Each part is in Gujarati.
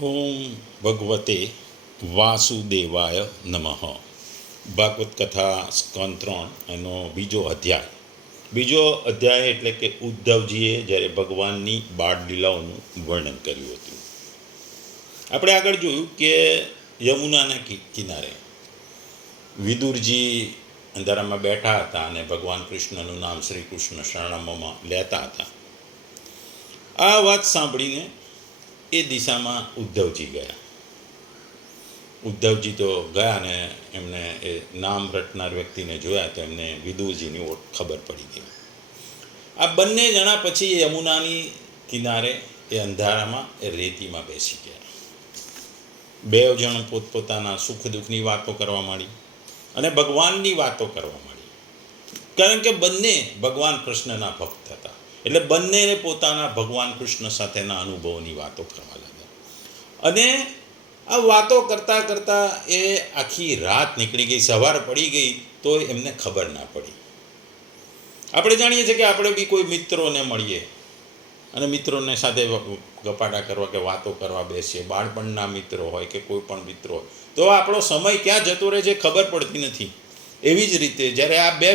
ઓમ ભગવતે વાસુદેવાય નમઃ. ભાગવત કથા સ્કંદ 3 એનો બીજો અધ્યાય એટલે કે ઉદ્ધવજીએ જ્યારે ભગવાનની બાળ લીલાઓનું વર્ણન કર્યું હતું. આપણે આગળ જોયું કે યમુનાના કિનારે વિદુરજી અંધારામાં બેઠા હતા અને ભગવાન કૃષ્ણનું નામ શ્રી કૃષ્ણ શરણમમાં લેતા હતા. આ વાત સાંભળીને એ દિશામાં ઉદ્ધવજી ગયા. ઉદ્ધવજી તો ગયા ને એમને એ નામ રટનાર વ્યક્તિને જોયા તો એમને વિદુરજીની ખબર પડી ગઈ. આ બંને જણા પછી યમુનાની કિનારે એ અંધારામાં એ રેતીમાં બેસી ગયા. બે જણ પોતપોતાના સુખ દુઃખની વાતો કરવા માંડી અને ભગવાનની વાતો કરવા માંડી, કારણ કે બંને ભગવાન કૃષ્ણના ભક્ત હતા. એટલે બંનેને પોતાના ભગવાન કૃષ્ણ સાથેના અનુભવોની વાતો કરવા લાગ્યા. અને આ વાતો કરતાં કરતાં એ આખી રાત નીકળી ગઈ, સવાર પડી ગઈ તો એમને ખબર ના પડી. આપણે જાણીએ છીએ કે આપણે બી કોઈ મિત્રોને મળીએ અને મિત્રોને સાથે ગપાટા કરવા કે વાતો કરવા બેસીએ, બાળપણના મિત્રો હોય કે કોઈ પણ મિત્રો હોય, તો આપણો સમય ક્યાં જતો રહે છે ખબર પડતી નથી. એવી જ રીતે જ્યારે આ બે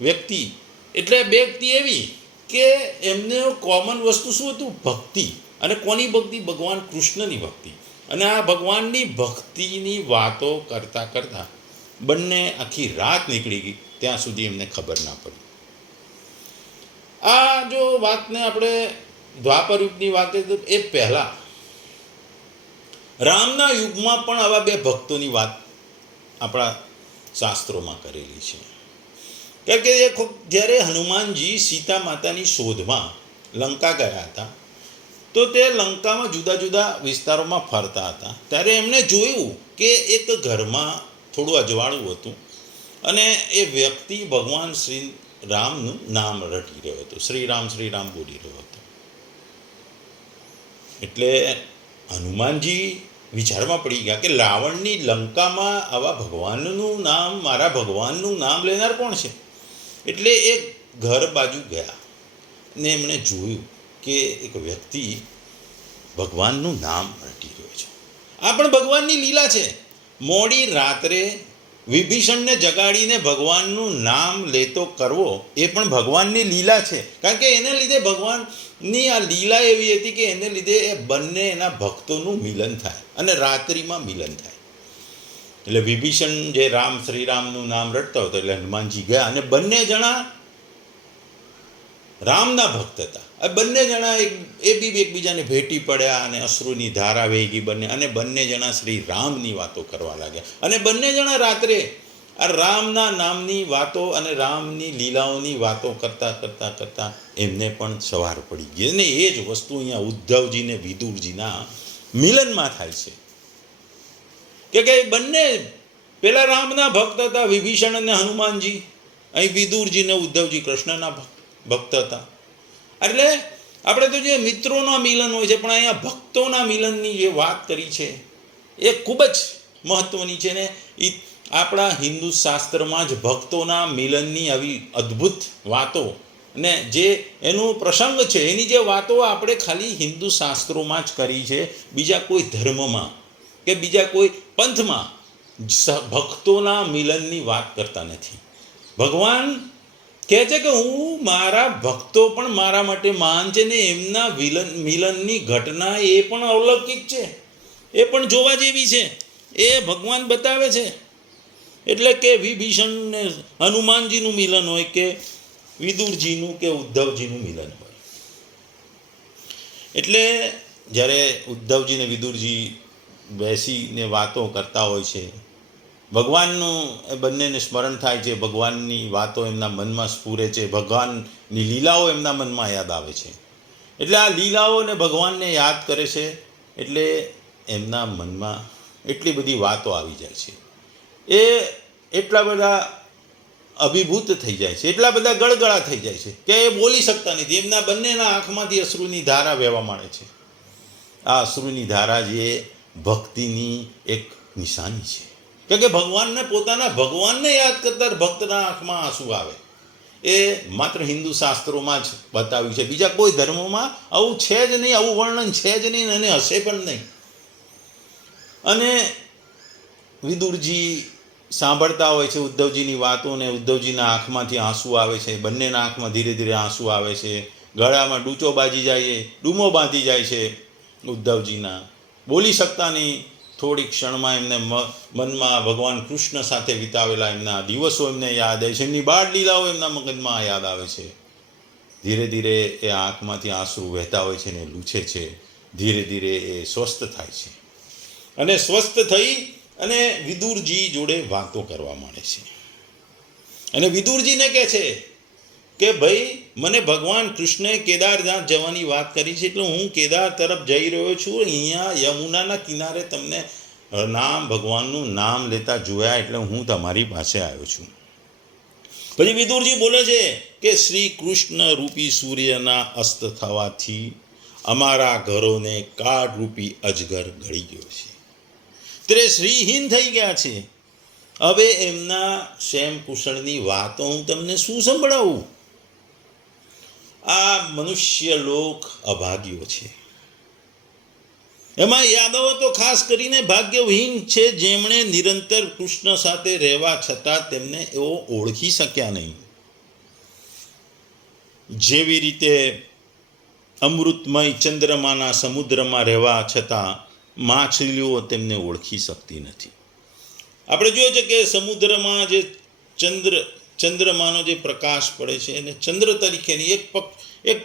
વ્યક્તિ એવી કે એમને કોમન વસ્તુ શું હતું? ભક્તિ. અને કોની ભક્તિ? ભગવાન કૃષ્ણની ભક્તિ. અને આ ભગવાનની ભક્તિની વાતો કરતાં કરતાં બંને આખી રાત નીકળી ગઈ, ત્યાં સુધી એમને ખબર ના પડી. આ જો વાતને આપણે દ્વાપર યુગની વાત કરીએ તો એ પહેલાં રામના યુગમાં પણ આવા બે ભક્તોની વાત આપણા શાસ્ત્રોમાં કરેલી છે. કારણ કે જ્યારે હનુમાનજી સીતા માતાની શોધમાં લંકા ગયા હતા તો તે લંકામાં જુદા જુદા વિસ્તારોમાં ફરતા હતા, ત્યારે એમણે જોયું કે એક ઘરમાં થોડું અજવાળું હતું અને એ વ્યક્તિ ભગવાન શ્રી રામનું નામ રટી રહ્યો હતો, શ્રી રામ બોલી રહ્યો હતો. એટલે હનુમાનજી વિચારમાં પડી ગયા કે રાવણની લંકામાં આવા ભગવાનનું નામ, મારા ભગવાનનું નામ લેનાર કોણ છે? એટલે એ ઘર બાજુ ગયા ને એમણે જોયું કે એક વ્યક્તિ ભગવાનનું નામ રટી રહ્યો છે. આ પણ ભગવાનની લીલા છે. મોડી રાત્રે વિભીષણને જગાડીને ભગવાનનું નામ લેતો કરવો એ પણ ભગવાનની લીલા છે. કારણ કે એને લીધે ભગવાનની આ લીલા એવી હતી કે એને લીધે એ બંને એના ભક્તોનું મિલન થાય અને રાત્રિમાં મિલન થાય. એટલે વિભીષણ જે શ્રી રામનું નામ રટતો હતો એટલે હનુમાનજી ગયા અને બંને જણા રામના ભક્ત હતા. આ બંને જણા એકબીજાને ભેટી પડ્યા અને અશ્રુની ધારા વહી ગઈ બંને, અને બંને જણા શ્રી રામની વાતો કરવા લાગ્યા. અને બંને જણા રાત્રે આ રામના નામની વાતો અને રામની લીલાઓની વાતો કરતાં એમને પણ સવાર પડી ગઈ. અને એ જ વસ્તુ અહીંયા ઉદ્ધવજીને વિદુરજીના મિલનમાં થાય છે કે બંને પેલા રામના ભક્ત હતા વિભીષણ અને હનુમાનજી, અહીં વિદુરજીને ઉદ્ધવજી કૃષ્ણના ભક્ત હતા. એટલે આપણે તો જે મિત્રોના મિલન હોય છે, પણ અહીંયા ભક્તોના મિલનની જે વાત કરી છે એ ખૂબ જ મહત્ત્વની છે. ને એ આપણા હિન્દુ શાસ્ત્રમાં જ ભક્તોના મિલનની આવી અદ્ભુત વાતો ને જે એનું પ્રસંગ છે એની જે વાતો આપણે ખાલી હિન્દુ શાસ્ત્રોમાં જ કરી છે, બીજા કોઈ ધર્મમાં કે બીજા કોઈ પંથમાં ભક્તોના મિલનની વાત કરતા નથી. ભગવાન કહે છે કે હું મારા ભક્તો પણ મારા માટે મહાન છે ને એમના મિલનની ઘટના એ પણ અલૌકિક છે, એ પણ જોવા જેવી છે, એ ભગવાન બતાવે છે. એટલે કે વિભીષણ ને હનુમાનજીનું મિલન હોય કે વિદુરજીનું કે ઉદ્ધવજીનું મિલન હોય. એટલે જ્યારે ઉદ્ધવજી ને વિદુરજી બેસીને વાતો કરતા હોય છે, ભગવાનનું એ બંનેને સ્મરણ થાય છે, ભગવાનની વાતો એમના મનમાં સ્ફુરે છે, ભગવાનની લીલાઓ એમના મનમાં યાદ આવે છે. એટલે આ લીલાઓ ને ભગવાનને યાદ કરે છે એટલે એમના મનમાં એટલી બધી વાતો આવી જાય છે, એ એટલા બધા અભિભૂત થઈ જાય છે, એટલા બધા ગળગળા થઈ જાય છે કે એ બોલી શકતા નથી. એમના બંનેના આંખમાંથી અશ્રુની ધારા વહેવા માંડે છે. આ અશ્રુની ધારા જે ભક્તિની એક નિશાની છે કે ભગવાનને, પોતાના ભગવાનને યાદ કરતા ભક્તના આંખમાં આંસુ આવે. એ માત્ર હિન્દુ શાસ્ત્રોમાં જ બતાવ્યું છે, બીજા કોઈ ધર્મોમાં આવું છે જ નહીં, આવું વર્ણન છે જ નહીં અને હશે પણ નહીં. અને વિદુરજી સાંભળતા હોય છે ઉદ્ધવજીની વાતો, ને ઉદ્ધવજીના આંખમાંથી આંસુ આવે છે, બંનેના આંખમાં ધીરે ધીરે આંસુ આવે છે, ગળામાં ડૂમો બાંધી જાય છે ઉદ્ધવજીના, બોલી શકતા નહીં. થોડી ક્ષણમાં એમને મનમાં ભગવાન કૃષ્ણ સાથે વિતાવેલા એમના દિવસો એમને યાદ આવે છે, એમની બાળ લીલાઓ એમના મગજમાં યાદ આવે છે. ધીરે ધીરે એ આંખમાંથી આંસુ વહેતા હોય છે ને લૂછે છે. ધીરે ધીરે એ સ્વસ્થ થાય છે અને સ્વસ્થ થઈ અને વિદુરજી જોડે વાતો કરવા માંડે છે. અને વિદુરજીને કહે છે કે ભાઈ, મને ભગવાન કૃષ્ણે કેદારનાથ જવાની વાત કરી છે, એટલે હું કેદાર તરફ જઈ રહ્યો છું. અહીંયા યમુનાના કિનારે તમને ભગવાનનું નામ લેતા જોયા, એટલે હું તમારી પાસે આવ્યો છું. પછી વિદુરજી બોલે છે કે શ્રી કૃષ્ણ રૂપી સૂર્યના અસ્ત થવાથી અમારા ઘરોને કાળ રૂપી અજગર ઘડી ગયો છે. તે શ્રીહીન થઈ ગયા છે. હવે એમના ક્ષેમ કુશળની વાતો હું તમને શું સંભળાવું? આ મનુષ્ય લોક અભાગ્યો છે. એમાં યાદવો તો ખાસ કરીને ભાગ્યવિહીન છે, જેમણે નિરંતર કૃષ્ણ સાથે રહેવા છતાં તેમને એવો ઓળખી શક્યા નહીં. જેવી રીતે અમૃતમય ચંદ્રમાના સમુદ્રમાં રહેવા છતાં માછલીઓ તેમને ઓળખી શકતી નથી. આપણે જોઈએ છે કે સમુદ્રમાં જે ચંદ્રમાનો જે પ્રકાશ પડે છે એને ચંદ્ર તરીકેની એક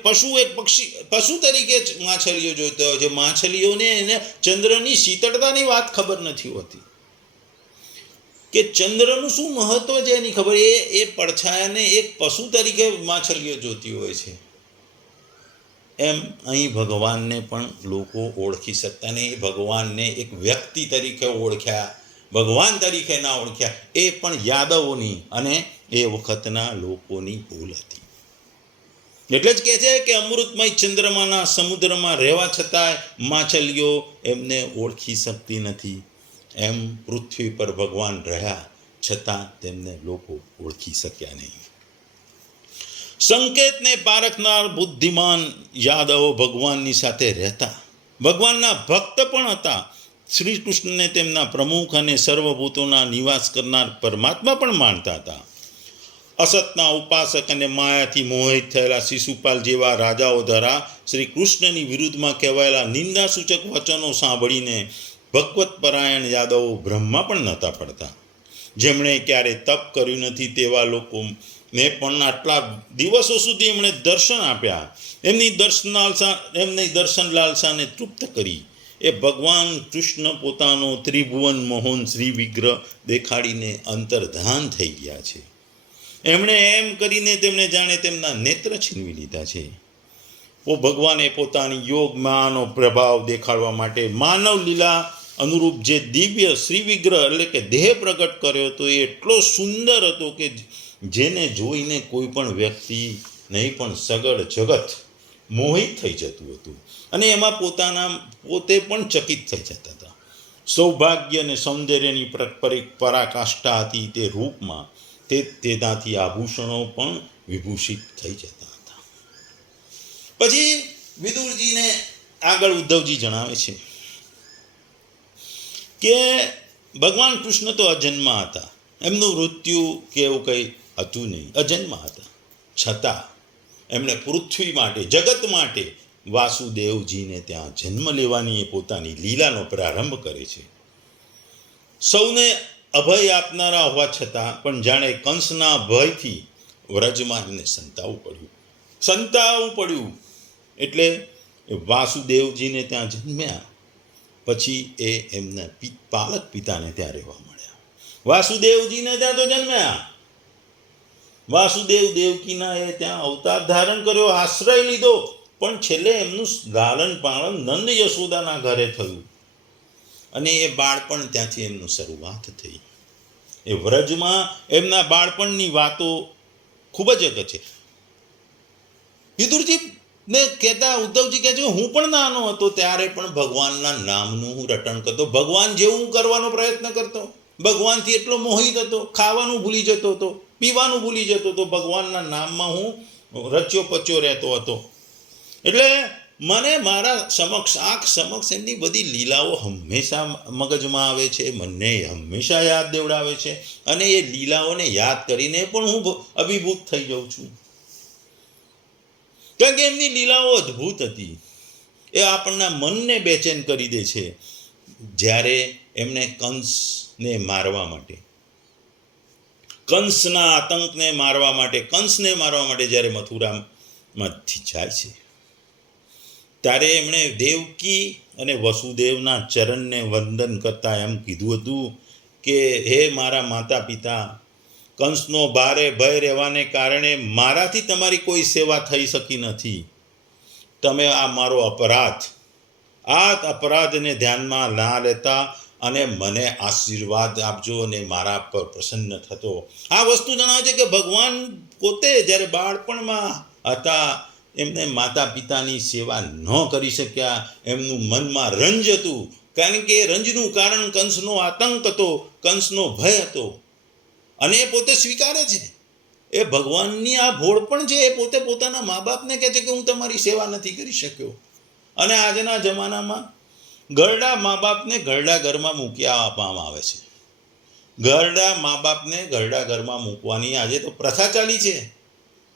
પશુ તરીકે માછલીઓ જોઈતા હોય છે. માછલીઓને એને ચંદ્રની શીતળતાની વાત ખબર નથી હોતી, કે ચંદ્રનું શું મહત્વ છે એની ખબર. એ પડછાયાને એક પશુ તરીકે માછલીઓ જોતી હોય છે. એમ અહીં ભગવાનને પણ લોકો ઓળખી શકતા નહીં. ભગવાનને એક વ્યક્તિ તરીકે ઓળખ્યા, ભગવાન તરીકે ના ઓળખ્યા. એ પણ યાદવોની અને એ વખતના લોકોની ભૂલ હતી. એટલે જ કહે છે કે અમૃતમય ચંદ્રમાના સમુદ્રમાં રહેવા છતાં માછલીઓ એમને ઓળખી શકતી નથી. એમ પૃથ્વી પર ભગવાન રહ્યા છતાં તેમને લોકો ઓળખી શક્યા નહીં. સંકેતને પારખનાર બુદ્ધિમાન યાદવો ભગવાનની સાથે રહેતા, ભગવાનના ભક્ત પણ હતા. શ્રી કૃષ્ણને તેમના પ્રમુખ અને સર્વભૂતોના નિવાસ કરનાર પરમાત્મા પણ માનતા હતા. અસતના ઉપાસક અને માયાથી મોહિત થયેલા શિશુપાલ જેવા રાજાઓ દ્વારા શ્રી કૃષ્ણની વિરુદ્ધમાં કહેવાયેલા નિંદાસૂચક વચનો સાંભળીને ભગવત પરાયણ યાદવો બ્રહ્મા પણ નહોતા પડતા. જેમણે ક્યારે તપ કર્યું નથી તેવા લોકોને પણ આટલા દિવસો સુધી એમણે દર્શન આપ્યા. એમની દર્શન લાલસાને તૃપ્ત કરી. એ ભગવાન કૃષ્ણ પોતાનો ત્રિભુવન મોહન શ્રી વિગ્રહ દેખાડીને અંતર્ધાન થઈ ગયા છે. એમણે એમ કરીને તેમણે જાણે તેમના નેત્ર છીનવી લીધા છે. ભગવાને પોતાની યોગમાનો પ્રભાવ દેખાડવા માટે માનવ લીલા અનુરૂપ જે દિવ્ય શ્રી વિગ્રહ એટલે કે દેહ પ્રગટ કર્યો હતો, એ એટલો સુંદર હતો કે જેને જોઈને કોઈ પણ વ્યક્તિ નહીં પણ સગળ જગત મોહિત થઈ જતું હતું અને એમાં પોતે પણ ચકિત થઈ જતા હતા. સૌભાગ્ય અને સૌંદર્યની પરાકાષ્ઠા હતી તે રૂપમાં. તેનાથી આભૂષણો પણ વિભૂષિત થઈ જતા હતા. પછી વિદુરજીને આગળ ઉદ્ધવજી જણાવે છે કે ભગવાન કૃષ્ણ તો અજન્મા હતા. એમનું મૃત્યુ કે એવું કંઈ હતું નહીં, અજન્મા હતા. છતાં એમણે પૃથ્વી માટે, જગત માટે વાસુદેવજીને ત્યાં જન્મ લેવાની એ પોતાની લીલાનો પ્રારંભ કરે છે. સૌને અભય આપનારા હોવા છતાં પણ જાણે કંસના ભયથી વ્રજમાં એમને સંતાવવું પડ્યું. એટલે વાસુદેવજીને ત્યાં જન્મ્યા. પછી એ એમના પાલક પિતાને ત્યાં રહેવા મળ્યા. વાસુદેવજીને ત્યાં તો જન્મ્યા. વાસુદેવ દેવકીના એ ત્યાં અવતાર ધારણ કર્યો, આશ્રય લીધો. પણ છેલ્લે એમનું લાલન પાલન નંદ યશોદાના ઘરે થયું અને એ બાળપણ ત્યાંથી એમનું શરૂઆત થઈ. એ વ્રજમાં એમના બાળપણની વાતો ખૂબ જ અગત્ય છે. વિદુરજીને કહેતા ઉદ્ધવજી કહે છે, હું પણ નાનો હતો ત્યારે પણ ભગવાનના નામનું હું રટણ કરતો, ભગવાન જેવું કરવાનો પ્રયત્ન કરતો. ભગવાનથી એટલો મોહિત હતો, ખાવાનું ભૂલી જતો હતો, પીવાનું ભૂલી જતો હતો. ભગવાનના નામમાં હું રચ્યો પચ્યો રહેતો હતો. એટલે મને મારા આંખ સમક્ષ એમની બધી લીલાઓ હંમેશા મગજમાં આવે છે, મને હંમેશા યાદ દેવડાવે છે, અને એ લીલાઓને યાદ કરીને પણ હું અભિભૂત થઈ જાઉં છું. કારણ કે એમની લીલાઓ અદ્ભુત હતી. એ આપણના મનને બેચેન કરી દે છે. જ્યારે એમણે કંસને મારવા માટે, કંસના આતંકને મારવા માટે જ્યારે મથુરામાંથી જાય છે, ત્યારે એમણે દેવકી અને વસુદેવના ચરણને વંદન કરતા એમ કીધું હતું કે હે મારા માતા પિતા, કંસનો ભારે ભય રહેવાને કારણે મારાથી તમારી કોઈ સેવા થઈ શકી નથી. તમે આ મારો અપરાધને ધ્યાનમાં ના લેતા અને મને આશીર્વાદ આપજો અને મારા પર પ્રસન્ન થતો. આ વસ્તુ જણાવે છે કે ભગવાન પોતે જ્યારે બાળપણમાં હતા એમને માતા પિતાની સેવા ન કરી શક્યા. એમનું મનમાં રંજ હતું, કારણ કે રંજનું કારણ કંસનો આતંક હતો, કંસનો ભય હતો, અને એ પોતે સ્વીકારે છે. એ ભગવાનની આ ભોળપણ છે. એ પોતે પોતાના મા બાપને કહે છે કે હું તમારી સેવા નથી કરી શક્યો. અને આજના જમાનામાં ઘરડા મા બાપને ઘરડા ઘરમાં મૂકી આપવામાં આવે છે. ઘરડા મા બાપને ઘરડા ઘરમાં મૂકવાની આજે તો પ્રથા ચાલી છે.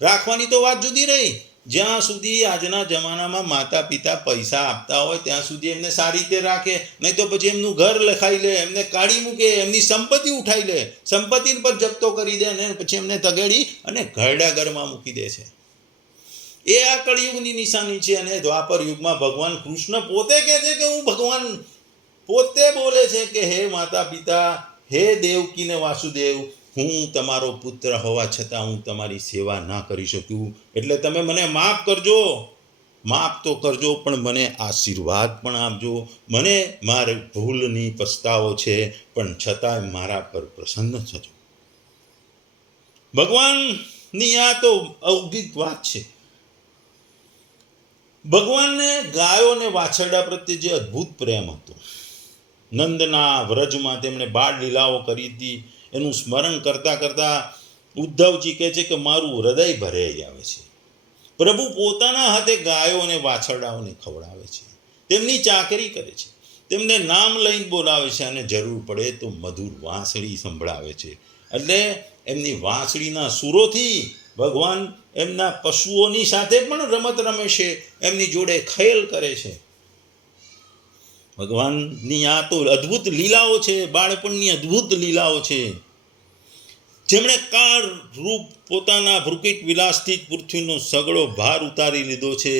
રાખવાની તો વાત જુદી રહી. જ્યાં સુધી આજના જમાનામાં માતા પિતા પૈસા આપતા હોય ત્યાં સુધી એમને સારી રીતે રાખે, નહીં તો પછી એમનું ઘર લખાઈ લે, એમને કાઢી મૂકે, એમની સંપત્તિ ઉઠાઈ લે, સંપત્તિ પર જપ્તો કરી દે અને પછી એમને તગેડી અને ઘરડા ઘરમાં મૂકી દે છે. એ આ કળિયુગની નિશાની છે. અને દ્વાપર યુગમાં ભગવાન કૃષ્ણ પોતે કહે છે કે હું ભગવાન પોતે બોલે છે કે હે માતા પિતા, હે દેવકી ને વાસુદેવ, હું તમારો પુત્ર હોવા છતાં હું તમારી સેવા ના કરી શકું, એટલે તમે મને માફ કરજો. માફ તો કરજો, પણ મને આશીર્વાદ પણ આપજો. મને મારી ભૂલની પસ્તાવો છે, પણ છતાંય મારા પર પ્રસન્ન થજો. ભગવાનની આ તો અવગિત વાત છે. ભગવાનને ગાયો અને વાછરડા પ્રત્યે જે અદ્ભુત પ્રેમ હતો, નંદના વ્રજમાં તેમણે બાળ લીલાઓ કરી હતી, એનું સ્મરણ કરતાં કરતાં ઉદ્ધવજી કહે છે કે મારું હૃદય ભરાઈ આવે છે. પ્રભુ પોતાના હાથે ગાયો અને વાછરડાઓને ખવડાવે છે, તેમની ચાકરી કરે છે, તેમને નામ લઈને બોલાવે છે, અને જરૂર પડે તો મધુર વાંસળી સંભળાવે છે. એટલે એમની વાંસળીના સુરોથી ભગવાન એમના પશુઓની સાથે પણ રમત રમે છે, એમની જોડે ખેલ કરે છે. ભગવાનની આ તો અદ્ભુત લીલાઓ છે, બાળપણની અદ્ભુત લીલાઓ છે. જેમણે કાળ રૂપ પોતાના ભૃકિટ વિલાસથી પૃથ્વીનો સગળો ભાર ઉતારી લીધો છે,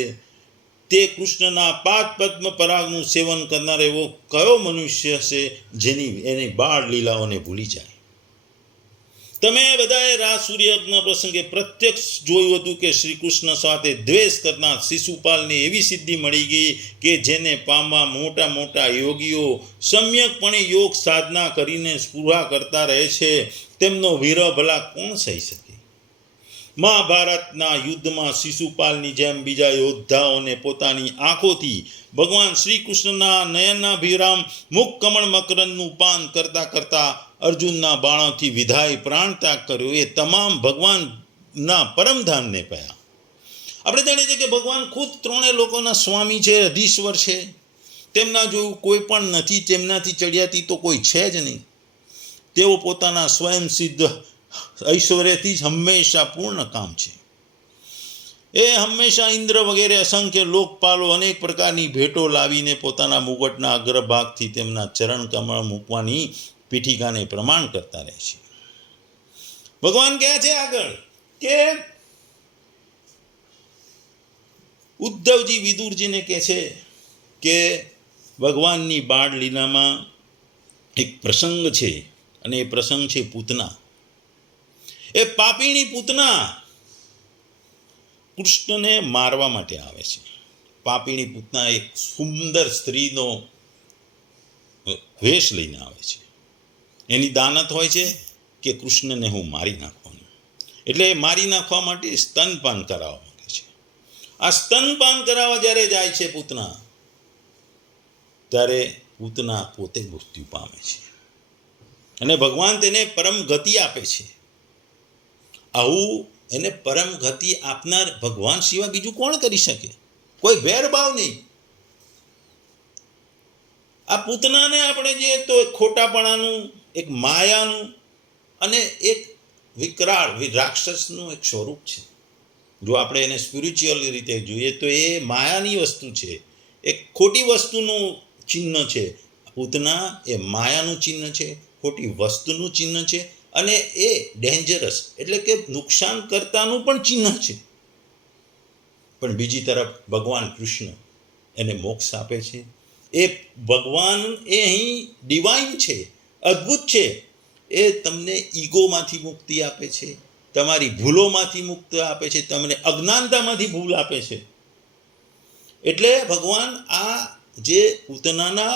તે કૃષ્ણના પાદ પદ્મ પરાગનું સેવન કરનાર એવો કયો મનુષ્ય હશે જેની એની બાળ લીલાઓને ભૂલી જાય. તમે બધાએ રાસ સૂર્યયજ્ઞ પ્રસંગે પ્રત્યક્ષ જોયું હતું કે શ્રી કૃષ્ણ સાથે દ્વેષ કરનાર શિશુપાલને એવી સિદ્ધિ મળી ગઈ કે જેને પામવા મોટા મોટા યોગીઓ સમ્યકપણે યોગ સાધના કરીને પૂરા કરતા રહે છે, તેમનો વિરહ ભલા કોણ સહી શકે. મહાભારતના યુદ્ધમાં શિશુપાલની જેમ બીજા યોદ્ધાઓને પોતાની આંખોથી ભગવાન શ્રી કૃષ્ણના નયનાભિરામ મુખ કમળ મકરંદનું પાન કરતા કરતા અર્જુનના બાણોથી વિધાય પ્રાણ ત્યાગ કર્યો. એ તમામ ભગવાનના પરમધામને પાયા. આપણે જાણીએ છીએ કે ભગવાન ખુદ ત્રણેય લોકોના સ્વામી છે, અધીશ્વર છે. તેમના જેવું કોઈ પણ નથી, તેમનાથી ચડિયાતી તો કોઈ છે જ નહીં. તેઓ પોતાના સ્વયં સિદ્ધ ઐશ્વર્યથી જ હંમેશા પૂર્ણ કામ છે. એ હંમેશા ઇન્દ્ર વગેરે અસંખ્ય લોકપાલો અનેક પ્રકારની ભેટો લાવીને પોતાના મુગટના અગ્રભાગથી તેમના ચરણ કમળ મૂકવાની પીઠિકાને પ્રમાણ કરતા રહે છે. ભગવાન કહે છે આગળ કે ઉદ્ધવજી વિદુરજીને કહે છે કે ભગવાનની બાળ લીલામાં એક પ્રસંગ છે, અને એ પ્રસંગ છે પૂતના. એ પાપીણી પૂતના કૃષ્ણને મારવા માટે આવે છે. પાપીણી પૂતના એક સુંદર સ્ત્રીનો વેશ લઈને આવે છે. એની દાનત હોય છે કે કૃષ્ણને હું મારી નાખવાનું. એટલે મારી નાખવા માટે સ્તનપાન કરાવવા માંગે છે. આ સ્તનપાન કરાવવા જ્યારે જાય છે પૂતના, ત્યારે પૂતના પોતે મૃત્યુ પામે છે, અને ભગવાન તેને પરમ ગતિ આપે છે. આવું એને પરમ ગતિ આપનાર ભગવાન સિવાય બીજું કોણ કરી શકે. કોઈ ભેરભાવ નહીં. આ પૂતનાને આપણે જે તો ખોટાપણાનું, એક માયાનું અને એક વિકરાળ રાક્ષસનું એક સ્વરૂપ છે. જો આપણે એને સ્પિરિચ્યુઅલ રીતે જોઈએ તો એ માયાની વસ્તુ છે, એક ખોટી વસ્તુનું ચિહ્ન છે. પૂતના એ માયાનું ચિહ્ન છે, ખોટી વસ્તુનું ચિહ્ન છે, અને એ ડેન્જરસ એટલે કે નુકસાન કરતાનું પણ ચિહ્ન છે. પણ બીજી તરફ ભગવાન કૃષ્ણ એને મોક્ષ આપે છે. એ ભગવાન એ અહીં ડિવાઇન છે, અદ્ભુત છે. એ તમને ઈગોમાંથી મુક્તિ આપે છે, તમારી ભૂલોમાંથી મુક્તિ આપે છે, તમને અજ્ઞાનતામાંથી ભૂલ આપે છે. એટલે ભગવાન આ જે પૂતનાના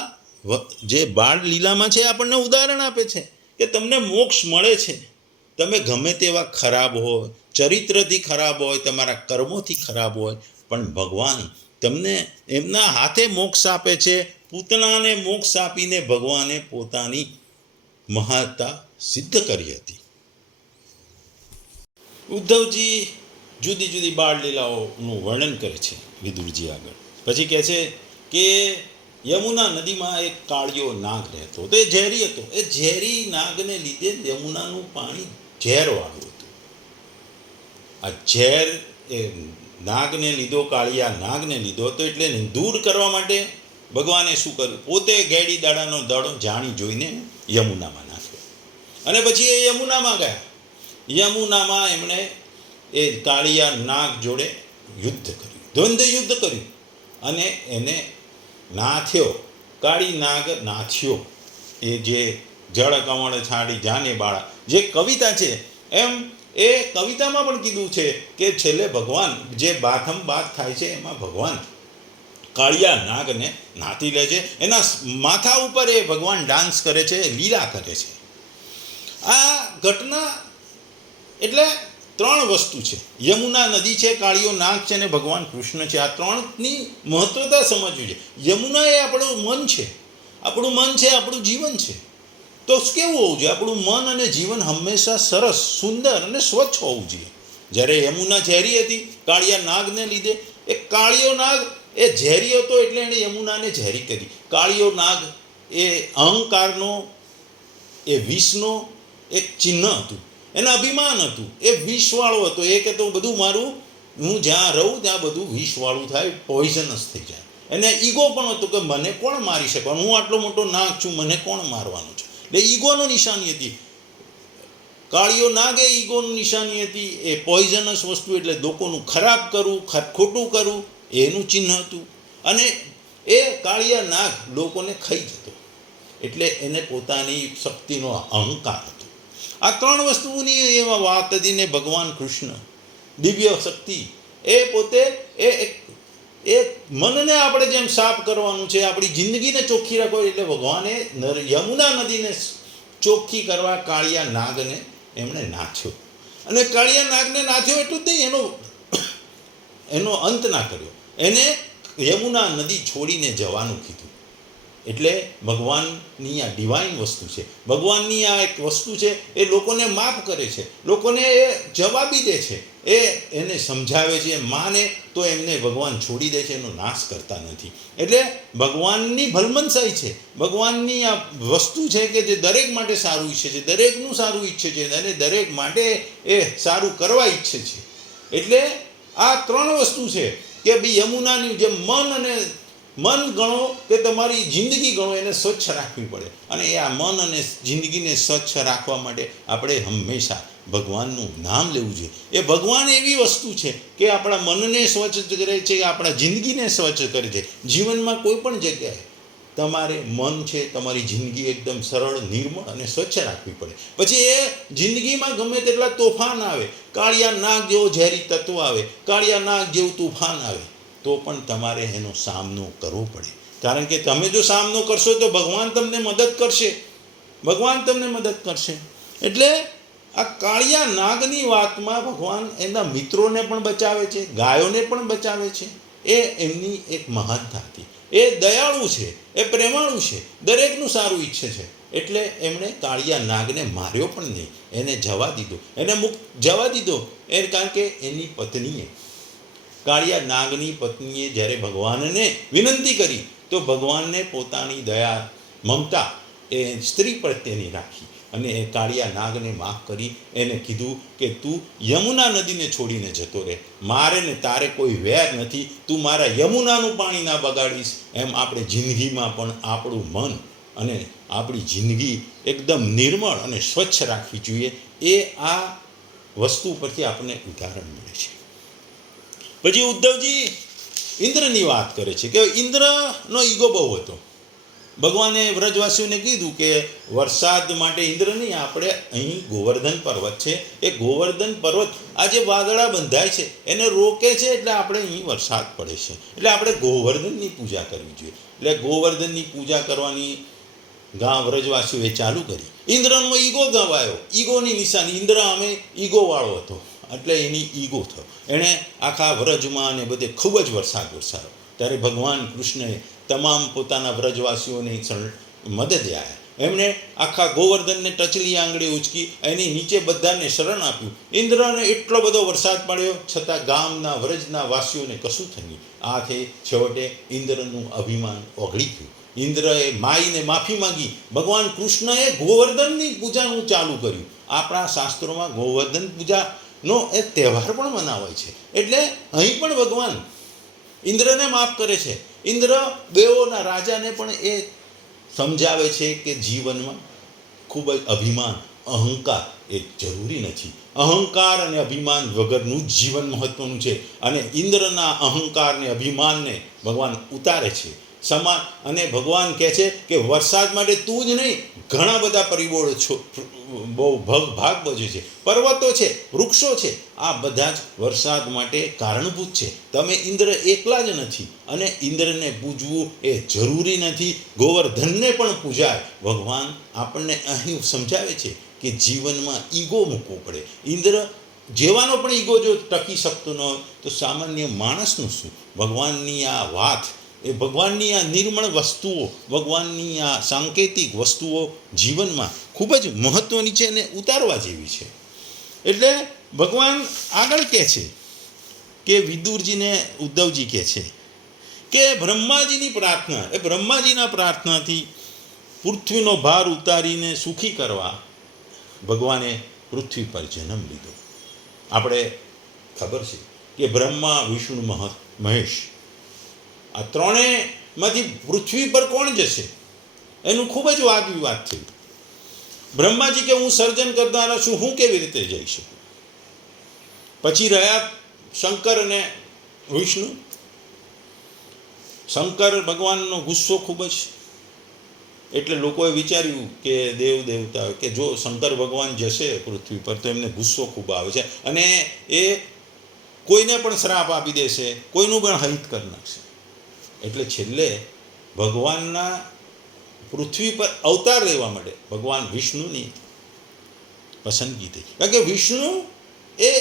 જે બાળ લીલામાં છે આપણને ઉદાહરણ આપે છે કે તમને મોક્ષ મળે છે. તમે ગમે તેવા ખરાબ હોય, ચરિત્રથી ખરાબ હોય, તમારા કર્મોથી ખરાબ હોય, પણ ભગવાન તમને એમના હાથે મોક્ષ આપે છે. પૂતનાને મોક્ષ આપીને ભગવાને પોતાની મહાનતા સિદ્ધ કરી હતી. ઉદ્ધવજી જુદી જુદી બાળ લીલાઓનું વર્ણન કરે છે વિદુરજી આગળ. પછી કહે છે કે યમુના નદીમાં એક કાળિયો નાગ રહેતો હતો. એ ઝેરી હતો. એ ઝેરી નાગને લીધે યમુનાનું પાણી ઝેરવાળું હતું. આ ઝેર એ નાગને લીધો, કાળિયા નાગને લીધો હતો. એટલે એને દૂર કરવા માટે ભગવાને શું કર્યું? પોતે ગેડી દાડાનો દડો જાણી જોઈને યમુનામાં નાખ્યો. અને પછી એ યમુનામાં ગયા. યમુનામાં એમણે એ કાળિયા નાગ જોડે યુદ્ધ કર્યું, દ્વંદ્વ યુદ્ધ કર્યું, અને એને નાથ્યો. કાળી નાગ નાથ્યો. એ જે જળ કમળ છાડી જાને બાળા જે કવિતા છે, એમ એ કવિતામાં પણ કીધું છે કે છેલ્લે ભગવાન જે બાથમ બાથ થાય છે એમાં ભગવાન કાળિયા નાગને નાથી લે છે. એના માથા ઉપર એ ભગવાન ડાન્સ કરે છે, લીલા કરે છે. આ ઘટના એટલે ત્રણ વસ્તુ છે. યમુના નદી છે, કાળિયો નાગ છે, અને ભગવાન કૃષ્ણ છે. આ ત્રણની મહત્વતા સમજવી છે. યમુના એ આપણું મન છે, આપણું મન છે, આપણું જીવન છે. તો કેવું હોવું જોઈએ? આપણું મન અને જીવન હંમેશા સરસ, સુંદર અને સ્વચ્છ હોવું જોઈએ. જ્યારે યમુના ઝેરી હતી કાળિયા નાગને લીધે, એ કાળિયો નાગ એ ઝેરી હતો એટલે એણે યમુનાને ઝેરી કરી. કાળિયો નાગ એ અહંકારનો, એ વિષનો એક ચિહ્ન હતું, એના અભિમાન હતું. એ વિષવાળો હતો. એ કહેતો બધું મારું, હું જ્યાં રહું ત્યાં બધું વિષવાળું થાય, પોઈઝનસ થઈ જાય. એને ઈગો પણ હતું કે મને કોણ મારી શકવાનું, હું આટલો મોટો નાગ છું, મને કોણ મારવાનું છે. એટલે ઈગોનો નિશાની હતી. કાળિયો નાગ એ ઈગોની નિશાની હતી. એ પોઈઝનસ વસ્તુ એટલે લોકોનું ખરાબ કરવું, ખોટું કરવું, એનું ચિહ્ન હતું. અને એ કાળિયા નાગ લોકોને ખાઈ જતો, એટલે એને પોતાની શક્તિનો અહંકાર હતો. આ ત્રણ વસ્તુની એમાં વાત હતી ને ભગવાન કૃષ્ણ દિવ્ય શક્તિ એ પોતે એ મનને આપણે જેમ સાફ કરવાનું છે, આપણી જિંદગીને ચોખ્ખી રાખવી, એટલે ભગવાને યમુના નદીને ચોખ્ખી કરવા કાળિયા નાગને એમણે નાથ્યો. અને કાળિયા નાગને નાથ્યો એટલું જ નહીં, એનો અંત ના કર્યો. એને યમુના નદી છોડીને જવાનું કીધું. એટલે ભગવાનની આ ડિવાઇન વસ્તુ છે. ભગવાનની આ એક વસ્તુ છે, એ લોકોને માફ કરે છે, લોકોને એ જવાબી દે છે, એને સમજાવે છે. માને તો એમને ભગવાન છોડી દે છે, એનો નાશ કરતા નથી. એટલે ભગવાનની ભલમનસાઈ છે. ભગવાનની આ વસ્તુ છે કે જે દરેક માટે સારું ઈચ્છે છે, દરેકનું સારું ઈચ્છે છે, અને દરેક માટે એ સારું કરવા ઈચ્છે છે. એટલે આ ત્રણ વસ્તુ છે કે ભાઈ યમુનાની જે મન ગણો કે તમારી જિંદગી ગણો, એને સ્વચ્છ રાખવી પડે. અને એ આ મન અને જિંદગીને સ્વચ્છ રાખવા માટે આપણે હંમેશા ભગવાનનું નામ લેવું જોઈએ. એ ભગવાન એવી વસ્તુ છે કે આપણા મનને સ્વચ્છ કરે છે, આપણા જિંદગીને સ્વચ્છ કરે છે. જીવનમાં કોઈ પણ જગ્યાએ તમારે મન છે, તમારી જિંદગી એકદમ સરળ, નિર્મળ અને સ્વચ્છ રાખવી પડે. પછી એ જિંદગીમાં ગમે તેટલા તોફાન આવે, કાળિયા નાગ જેવો ઝેરી તત્વ આવે, કાળિયા નાગ જેવું તોફાન આવે, તો પણ તમારે એનો સામનો કરવો પડે. કારણ કે તમે જો સામનો કરશો તો ભગવાન તમને મદદ કરશે, ભગવાન તમને મદદ કરશે. એટલે આ કાળિયા નાગની વાતમાં ભગવાન એના મિત્રોને પણ બચાવે છે, ગાયોને પણ બચાવે છે. એ એમની એક મહાનતા હતી. એ દયાળુ છે, એ પ્રેમાળુ છે, દરેકનું સારું ઈચ્છે છે. એટલે એમણે કાળિયા નાગને માર્યો પણ નહીં, એને જવા દીધો, એને જવા દીધો. કારણ કે એની પત્નીએ કાળિયા નાગની પત્નીએ જ્યારે ભગવાનને વિનંતી કરી તો ભગવાનને પોતાની દયા મમતા એ સ્ત્રી પ્રત્યેની રાખી અને એ કાળિયા નાગને માફ કરી એને કીધું કે તું યમુના નદીને છોડીને જતો રહે, મારે ને તારે કોઈ વેર નથી, તું મારા યમુનાનું પાણી ના બગાડીશ. એમ આપણે જિંદગીમાં પણ આપણું મન અને આપણી જિંદગી એકદમ નિર્મળ અને સ્વચ્છ રાખવી જોઈએ. એ આ વસ્તુ પરથી આપણને ઉદાહરણ મળે છે. પછી ઉદ્ધવજી ઇન્દ્રની વાત કરે છે કે ઇન્દ્રનો ઈગો બહુ હતો. ભગવાને વ્રજવાસીઓને કીધું કે વરસાદ માટે ઇન્દ્ર નહીં, આપણે અહીં ગોવર્ધન પર્વત છે, એ ગોવર્ધન પર્વત આ જે વાદળા બંધાય છે એને રોકે છે, એટલે આપણે અહીં વરસાદ પડે છે, એટલે આપણે ગોવર્ધનની પૂજા કરવી જોઈએ. એટલે ગોવર્ધનની પૂજા કરવાની વ્રજવાસીઓએ ચાલુ કરી. ઇન્દ્રનો ઈગો ગવાયો, ઈગોની નિશાની. ઇન્દ્ર અમે ઈગોવાળો હતો એટલે એની ઈગો થયો. એણે આખા વ્રજમાં અને બધે ખૂબ જ વરસાદ વરસાવ્યો. ત્યારે ભગવાન કૃષ્ણએ તમામ પોતાના વ્રજવાસીઓને મદદે આવ્યા. એમણે આખા ગોવર્ધનને ટચલી આંગળી ઉચકી એની નીચે બધાને શરણ આપ્યું. ઇન્દ્રને એટલો બધો વરસાદ પડ્યો છતાં ગામના વ્રજના વાસીઓને કશું થયું. આથી છેવટે ઇન્દ્રનું અભિમાન ઓગળી ગયું. ઇન્દ્રએ માઈને માફી માંગી. ભગવાન કૃષ્ણએ ગોવર્ધનની પૂજાનું ચાલુ કર્યું. આપણા શાસ્ત્રોમાં ગોવર્ધન પૂજાનો એ તહેવાર પણ મનાવાય છે. એટલે અહીં પણ ભગવાન ઇન્દ્રને માફ કરે છે. ઇન્દ્ર બેઓના રાજાને પણ એ સમજાવે છે કે જીવનમાં ખૂબ જ અભિમાન, અહંકાર એ જરૂરી નથી. અહંકાર અને અભિમાન વગરનું જીવન મહત્વનું છે. અને ઇન્દ્રના અહંકાર અને અભિમાનને ભગવાન ઉતારે છે. અને ભગવાન કહે છે કે વરસાદ માટે તું જ નહીં, ઘણા બધા પરિબળો બહુ ભાગ ભજવે છે. પર્વતો છે, વૃક્ષો છે, આ બધા જ વરસાદ માટે કારણભૂત છે. તમે ઇન્દ્ર એકલા જ નથી અને ઇન્દ્રને પૂજવું એ જરૂરી નથી. ગોવર્ધનને પણ પૂજાય. ભગવાન આપણને અહીં સમજાવે છે કે જીવનમાં ઈગો મૂકવો પડે. ઇન્દ્ર જેવાનો પણ ઈગો જો ટકી શકતો ન હોય તો સામાન્ય માણસનું શું? ભગવાનની આ વાત, એ ભગવાનની આ નિર્મળ વસ્તુઓ, ભગવાનની આ સાંકેતિક વસ્તુઓ જીવનમાં ખૂબ જ મહત્ત્વની છે અને ઉતારવા જેવી છે. એટલે ભગવાન આગળ કહે છે કે વિદુરજીને ઉદ્ધવજી કહે છે કે બ્રહ્માજીની પ્રાર્થના, એ બ્રહ્માજીના પ્રાર્થનાથી પૃથ્વીનો ભાર ઉતારીને સુખી કરવા ભગવાને પૃથ્વી પર જન્મ લીધો. આપણે ખબર છે કે બ્રહ્મા, વિષ્ણુ, મહેશ આ ત્રણેયમાંથી પૃથ્વી પર કોણ જશે એનું ખૂબ જ વાદ વિવાદ થયું. બ્રહ્માજી કે હું સર્જન કરનારા છું, હું કેવી રીતે જઈ શકું? પછી રહ્યા શંકર અને વિષ્ણુ. શંકર ભગવાનનો ગુસ્સો ખૂબ જ, એટલે લોકોએ વિચાર્યું કે દેવ દેવતા કે જો શંકર ભગવાન જશે પૃથ્વી પર તો એમને ગુસ્સો ખૂબ આવે છે અને એ કોઈને પણ શ્રાપ આપી દેશે, કોઈનું પણ હિત કરી નાખશે. એટલે છેલ્લે ભગવાનના પૃથ્વી પર અવતાર લેવા માટે ભગવાન વિષ્ણુની પસંદગી થઈ. કારણ કે વિષ્ણુ એ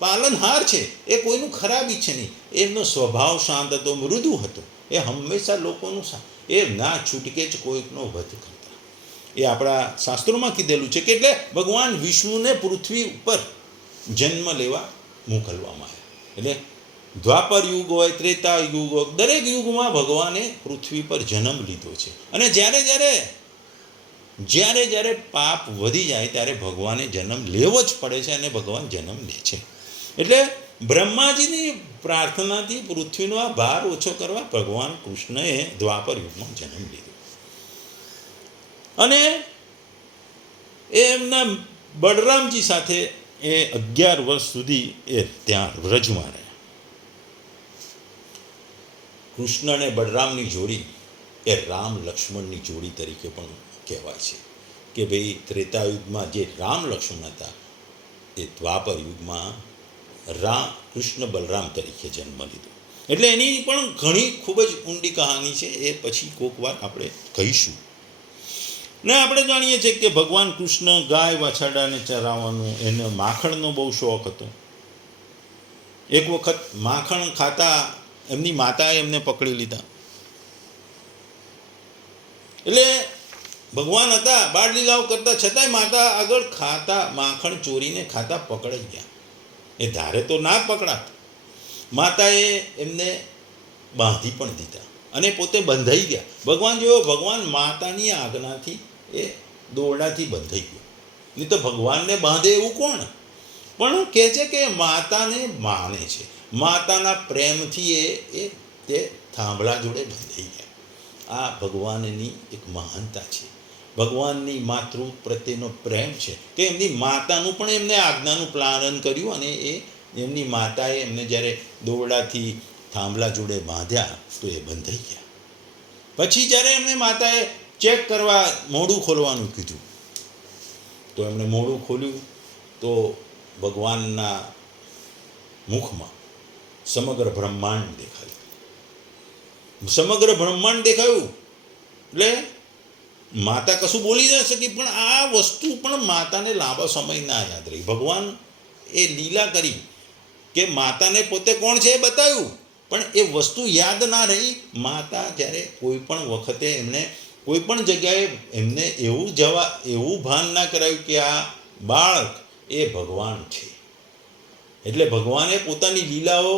પાલનહાર છે, એ કોઈનું ખરાબ ઈચ્છે નહીં. એમનો સ્વભાવ શાંત હતો, મૃદુ હતો. એ હંમેશા લોકોનું એ ના છૂટકે જ કોઈકનો વધ કરતા. એ આપણા શાસ્ત્રોમાં કીધેલું છે કે એટલે ભગવાન વિષ્ણુને પૃથ્વી ઉપર જન્મ લેવા મોકલવામાં આવ્યા. એટલે દ્વાપર યુગ હોય, ત્રેતા યુગ હોય, દરેક યુગમાં ભગવાને પૃથ્વી પર જન્મ લીધો છે. અને જ્યારે પાપ વધી જાય ત્યારે ભગવાને જન્મ લેવો જ પડે છે અને ભગવાન જન્મ લે છે. એટલે બ્રહ્માજીની પ્રાર્થનાથી પૃથ્વીનો આ ભાર ઓછો કરવા ભગવાન કૃષ્ણએ દ્વાપર યુગમાં જન્મ લીધો. અને એ એમના બળરામજી સાથે એ 11 વર્ષ સુધી એ ત્યાં વ્રજમાં રહ્યા. કૃષ્ણ અને બળરામની જોડી એ રામ લક્ષ્મણની જોડી તરીકે પણ કહેવાય છે કે ભાઈ ત્રેતાયુગમાં જે રામ લક્ષ્મણ હતા એ દ્વાપર યુગમાં કૃષ્ણ બલરામ તરીકે જન્મ લીધો. એટલે એની પણ ઘણી ખૂબ જ ઊંડી કહાની છે, એ પછી કોઈક વાર આપણે કહીશું. ને આપણે જાણીએ છીએ કે ભગવાન કૃષ્ણ ગાય વાછરડાને ચરાવવાનું, એને માખણનો બહુ શોખ હતો. એક વખત માખણ ખાતા એમની માતાએ એમને પકડી લીધા. એટલે ભગવાન હતા, બાળ લીલાઓ કરતા છતાંય માતા આગળ ખાતા માખણ ચોરીને ખાતા પકડાઈ ગયા. એ ધારે તો ના પકડાત. માતાએ એમને બાંધી પણ દીધા અને પોતે બંધાઈ ગયા. ભગવાન જેવો ભગવાન માતાની આજ્ઞાથી એ દોરડાથી બંધાઈ ગયો. નહીં તો ભગવાનને બાંધે એવું કોણ? પણ કહે છે કે માતાને માને છે, માતાના પ્રેમથી એ તે થાંભલા જોડે બંધાઈ ગયા. આ ભગવાનની એક મહાનતા છે, ભગવાનની માતૃ પ્રત્યેનો પ્રેમ છે કે એમની માતાનું પણ એમને આજ્ઞાનું પાલન કર્યું અને એ એમની માતાએ એમને જ્યારે દોરડાથી થાંભલા જોડે બાંધ્યા તો એ બંધાઈ ગયા. પછી જ્યારે એમને માતાએ ચેક કરવા મોઢું ખોલવાનું કીધું તો એમણે મોઢું ખોલ્યું તો ભગવાનના મુખમાં સમગ્ર બ્રહ્માંડ દેખાયું. સમગ્ર બ્રહ્માંડ દેખાયું એટલે માતા કશું બોલી ન શકી, પણ આ વસ્તુ પણ માતાને લાંબા સમય ના યાદ રહી. ભગવાન એ લીલા કરી કે માતાને પોતે કોણ છે એ બતાવ્યું, પણ એ વસ્તુ યાદ ના રહી. માતા જ્યારે કોઈ પણ વખતે એમને કોઈ પણ જગ્યાએ એમને એવું ભાન ના કરાયું કે આ બાળક એ ભગવાન છે. એટલે ભગવાને પોતાની લીલાઓ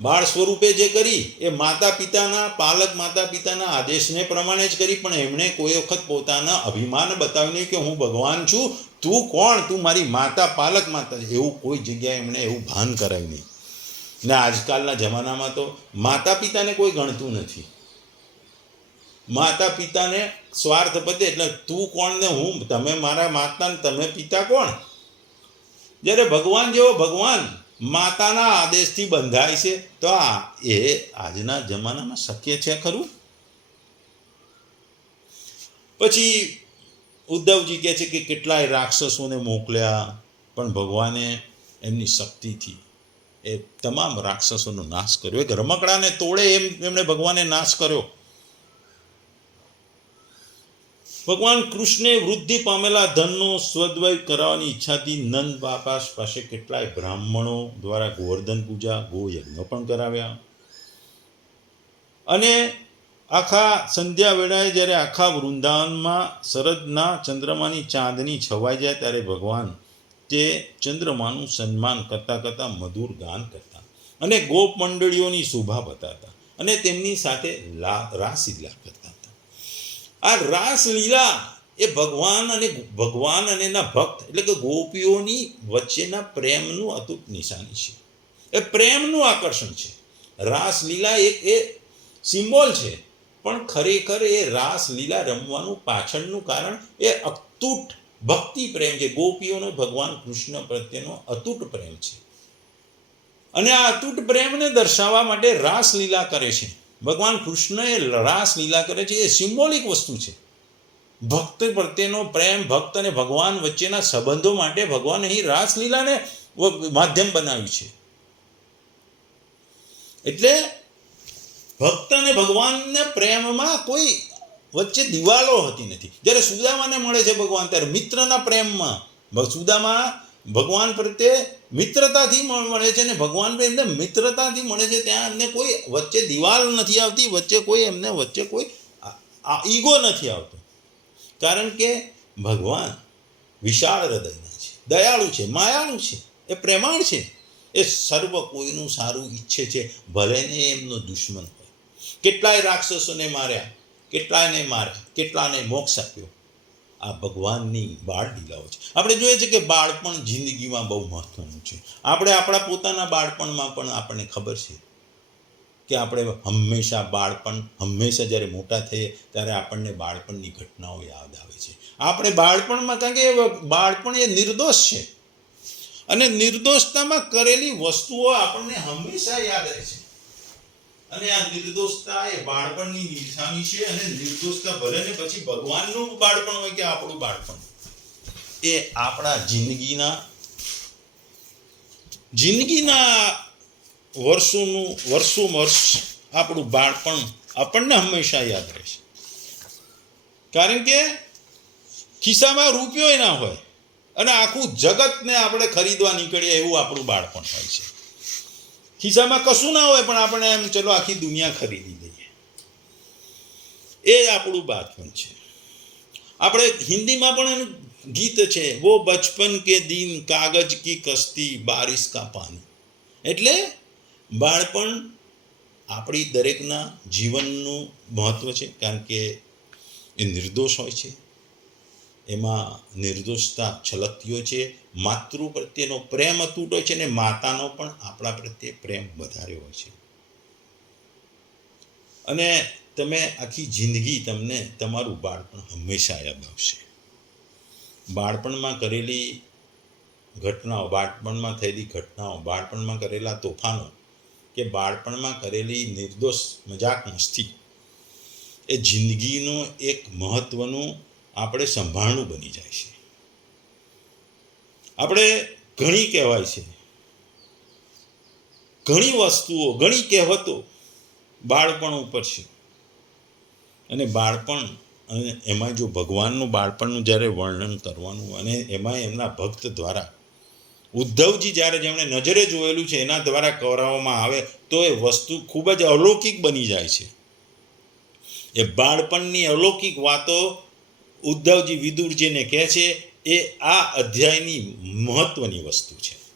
બાળ સ્વરૂપે જે કરી એ માતા પિતાના આદેશને પ્રમાણે જ કરી, પણ એમણે કોઈ વખત પોતાના અભિમાન બતાવ્યું નહીં કે હું ભગવાન છું, તું કોણ, તું મારી માતા, પાલક માતા છે, એવું કોઈ જગ્યાએ એમણે એવું ભાન કરાવ્યું નહીં. ને આજકાલના જમાનામાં તો માતા પિતાને કોઈ ગણતું નથી. માતા પિતાને સ્વાર્થ પતે એટલે તું કોણ ને હું, તમે મારા માતા ને તમે પિતા કોણ. જ્યારે ભગવાન જેવો ભગવાન માતાના આદેશથી બંધાય છે તો એ આજના જમાનામાં શક્ય છે ખરું? પછી ઉદ્ધવજી કહે છે કે કેટલાય રાક્ષસોને મોકલ્યા, પણ ભગવાને એમની શક્તિથી એ તમામ રાક્ષસોનો નાશ કર્યો. એક રમકડાને તોડે એમણે ભગવાને નાશ કર્યો. ભગવાન કૃષ્ણે વૃદ્ધિ પામેલા ધનનો સદવ્યય કરાવવાની ઈચ્છાથી નંદ બાપા પાસે કેટલાય બ્રાહ્મણો દ્વારા ગોવર્ધન પૂજા, ગોયજ્ઞ પણ કરાવ્યા. અને આખા સંધ્યા વેળાએ જ્યારે આખા વૃંદાવનમાં શરદના ચંદ્રમાની ચાંદની છવાઈ જાય ત્યારે ભગવાન તે ચંદ્રમાનું સન્માન કરતાં કરતાં મધુર ગાન કરતા અને ગોપ મંડળીઓની શોભા બતાવતા અને તેમની સાથે રાસલીલા કરતા. આ રાસલીલા એ ભગવાન અને એના ભક્ત એટલે કે ગોપીઓની વચ્ચેના પ્રેમનું અતૂટ નિશાની છે. એ પ્રેમનું આકર્ષણ છે. રાસલીલા એ સિમ્બોલ છે, પણ ખરેખર એ રાસલીલા રમવાનું પાછળનું કારણ એ અતૂટ ભક્તિ પ્રેમ છે. ગોપીઓનો ભગવાન કૃષ્ણ પ્રત્યેનો અતૂટ પ્રેમ છે અને આ અતૂટ પ્રેમને દર્શાવવા માટે રાસલીલા કરે છે. ભગવાન કૃષ્ણ એ રાસલીલા કરે છે, એ સિમ્બોલિક વસ્તુ છે. ભક્ત પ્રત્યેનો પ્રેમ, ભક્ત અને ભગવાન વચ્ચેના સંબંધો માટે ભગવાન અહીં રાસલીલાને માધ્યમ બનાવ્યું છે. એટલે ભક્ત અને ભગવાનના પ્રેમમાં કોઈ વચ્ચે દિવાલો હોતી નથી. જ્યારે સુદામાને મળે છે ભગવાન ત્યારે મિત્રના પ્રેમમાં સુદામા ભગવાન પ્રત્યે મિત્રતાથી મળે છે ને ભગવાન એમને મિત્રતાથી મળે છે. ત્યાં એમને કોઈ વચ્ચે દિવાલ નથી આવતી, વચ્ચે કોઈ ઈગો નથી આવતો, કારણ કે ભગવાન વિશાળ હૃદયના છે, દયાળુ છે, માયાળુ છે, એ પ્રેમાળ છે. એ સર્વ કોઈનું સારું ઈચ્છે છે, ભલે ને એમનો દુશ્મન હોય. કેટલાય રાક્ષસોને માર્યા, કેટલાને મોક્ષ આપ્યો. આ ભગવાનની બાળ લીલાઓ છે. આપણે જોઈએ છે કે બાળપણ જિંદગીમાં બહુ મહત્વનું છે. આપણે આપણા પોતાના બાળપણમાં પણ આપણને ખબર છે કે આપણે હંમેશા જ્યારે મોટા થઈએ ત્યારે આપણને બાળપણની ઘટનાઓ યાદ આવે છે. આપણે બાળપણમાં, કારણ કે બાળપણ એ નિર્દોષ છે અને નિર્દોષતામાં કરેલી વસ્તુઓ આપણને હંમેશા યાદ રહે છે. અને આ નિર્દોષતા એ બાળપણની નિશાની છે. અને નિર્દોષતા ભલે ને પછી ભગવાનનું બાળપણ હોય કે આપણું બાળપણ, એ આપણા જિંદગીના વર્ષ આપણું બાળપણ આપણને હંમેશા યાદ રહેશે. કારણ કે ખિસ્સામાં રૂપિયો ના હોય અને આખું જગતને આપણે ખરીદવા નીકળીએ એવું આપણું બાળપણ હોય છે. ખિસ્સામાં કશું ના હોય પણ આપણે એમ ચલો આખી દુનિયા ખરીદી લઈએ, એ આપણું બાળપણ છે. આપણે હિન્દીમાં પણ એનું ગીત છે, વો બચપન કે દિન કાગજ કી કશ્તી બારિશ કા પાની. એટલે બાળપણ આપણી દરેકના જીવનનું મહત્ત્વ છે, કારણ કે એ નિર્દોષ હોય છે, એમાં નિર્દોષતા છલકતી હોય છે, માતૃ પ્રત્યેનો પ્રેમ અતૂટ હોય છે અને માતાનો પણ આપણા પ્રત્યે પ્રેમ વધારે હોય છે. અને તમે આખી જિંદગી તમને તમારું બાળપણ હંમેશા યાદ આવશે. બાળપણમાં કરેલી ઘટનાઓ, બાળપણમાં થયેલી ઘટનાઓ, બાળપણમાં કરેલા તોફાનો કે બાળપણમાં કરેલી નિર્દોષ મજાક મસ્તી એ જિંદગીનું એક મહત્ત્વનું આપણે સંભાળનું બની જાય છે. આપણે ઘણી કહેવાય છે, ઘણી વસ્તુઓ, ઘણી કહેવતો બાળપણ ઉપર છે. અને બાળપણ, અને એમાં જો ભગવાનનું બાળપણનું જ્યારે વર્ણન કરવાનું અને એમાં એમના ભક્ત દ્વારા ઉદ્ધવજી જ્યારે જેમણે નજરે જોયેલું છે એના દ્વારા કરાવવામાં આવે તો એ વસ્તુ ખૂબ જ અલૌકિક બની જાય છે. એ બાળપણની અલૌકિક વાતો ઉદ્ધવજી વિદુરજીને કહે છે, એ આ અધ્યાયની મહત્વની વસ્તુ છે.